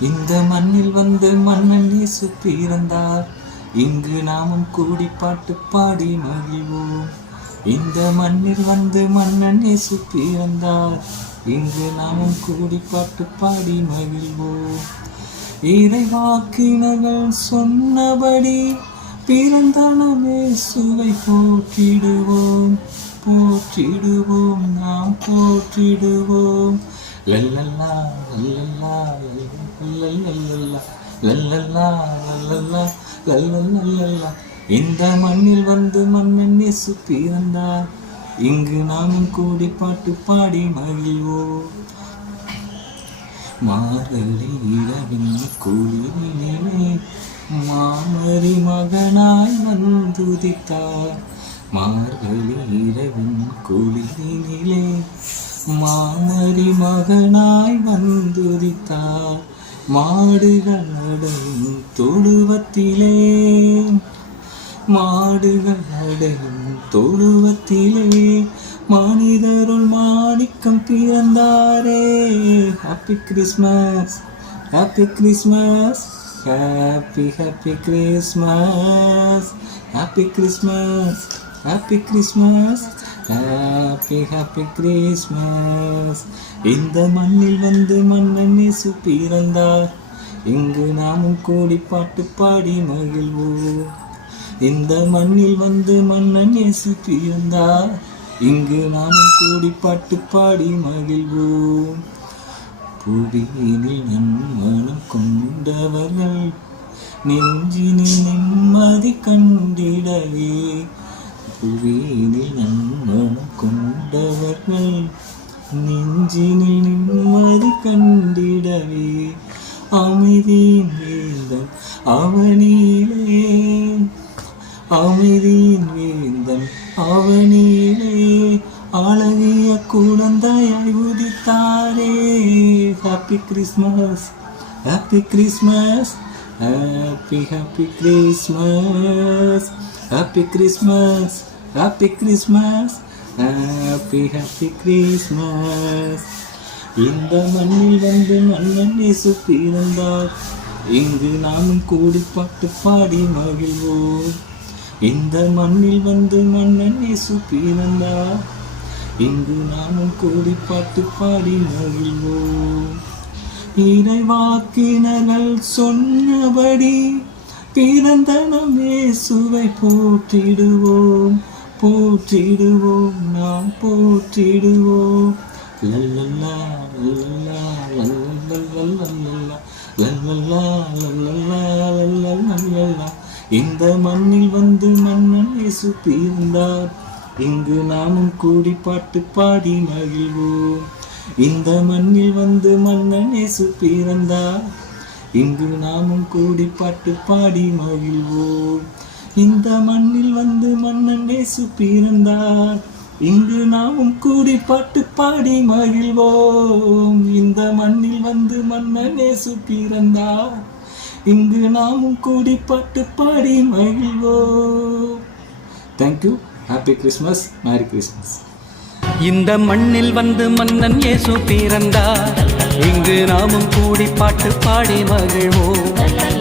இந்த மண்ணில் வந்து மன்னன் இயேசு பிறந்தார். இங்கு நாமும் கூடி பாட்டு பாடி மகிழ்வோம். இந்த மண்ணில் வந்து மன்னன் இயேசு பிறந்தார். இங்கு நாமும் கூடி பாட்டு பாடி மகிழ்வோம். இறைவாக்கினர்கள் சொன்னபடி பிறந்தானமே சுவை போற்றிடுவோம். போற்றிடுவோம் நாம் போற்றிடுவோம். லல்லல்லா லல்லல்லா லல்லல்லா லல்லல்லா லல்லல்லா லல்லல்லா இந்த மண்ணில் வந்து மன்னன் இயேசு பிறந்தார். இங்கு நாமும் கூடி பாட்டு பாடி மகிழ்வோம். மார்கழி இரவின் குளிரிலே மாமரி மகனாய் வந்துதித்தார் மார்கழி இரவின் குளிரிலே மாமரி மகனாய் வந்துதித்தார் மாடுகள் அடையும் தொழுவத்திலே. மாடுகள் அடையும் தொழுவத்திலே. மனிதருள் மாணிக்கம் பிறந்தாரே. Happy Christmas happy Christmas happy happy Christmas happy Christmas happy Christmas happy happy Christmas இந்த மண்ணில் வந்து மன்னன் இயேசு பிறந்தார். இங்கு நாமும் கூடி பாட்டு பாடி மகிழ்வோம். இந்த மண்ணில் வந்து மன்னன் இயேசு பிறந்தார். இங்கு நாமும் கூடி பாட்டு பாடி மகிழ்வோம். புவியினில் நன்மனம் கொண்டவர்கள். நெஞ்சினில் நிம்மதி கண்டிடவே. புவியினில் நன்மனம் நெஞ்சினில் நிம்மதி கண்டிடவே. அமைதி வேந்தன் அவனிலே. அமைதியின் வேந்தன் அவனிலே. அழகிய குழந்தையாய் உதித்தாரே. Happy Christmas happy Christmas happy happy Christmas happy Christmas happy Christmas happy happy Christmas இந்த மண்ணில் வந்து மண்ணெண்ணி சுத்திருந்தார் இங்கு நாமும் கூடி பாட்டு பாடி மகிழ்வோம். இந்த மண்ணில் வந்து மண்ணெண்ணி சுத்திருந்தார் இங்கு நாமும் கூடி பாட்டு பாடி மகிழ்வோம். இறைவாக்கினர்கள் சொன்னபடி பிறந்த சுவை போட்டிடுவோம் போற்றிடுவோம் நாம் போற்றிடுவோம் லல்லல்லா லல்லல்லா லல்லல்லா லல்லல்லா லல்லல்லா லல்லல்லா இந்த மண்ணில் வந்து மன்னன் இயேசு பிறந்தார் இங்கு நாமும் கூடி பாட்டு பாடி மகிழ்வோம் இந்த மண்ணில் வந்து மன்னன் இயேசு பிறந்தார் இங்கு நாமும் கூடி பாட்டு பாடி மகிழ்வோம் இந்த மண்ணில் வந்து மன்னன் நேசு பிறந்தார். இங்கு நாமும் கூடி பாட்டு பாடி மகிழ்வோம். இந்த மண்ணில் வந்து மன்னன் இயேசு பிறந்தார். இங்கு நாமும் கூடி பாட்டு பாடி மகிழ்வோம். Thank you happy Christmas merry Christmas இந்த மண்ணில் வந்து மன்னன் இயேசு பிறந்தார். இங்கு நாமும் கூடி பாட்டு பாடி மகிழ்வோம்.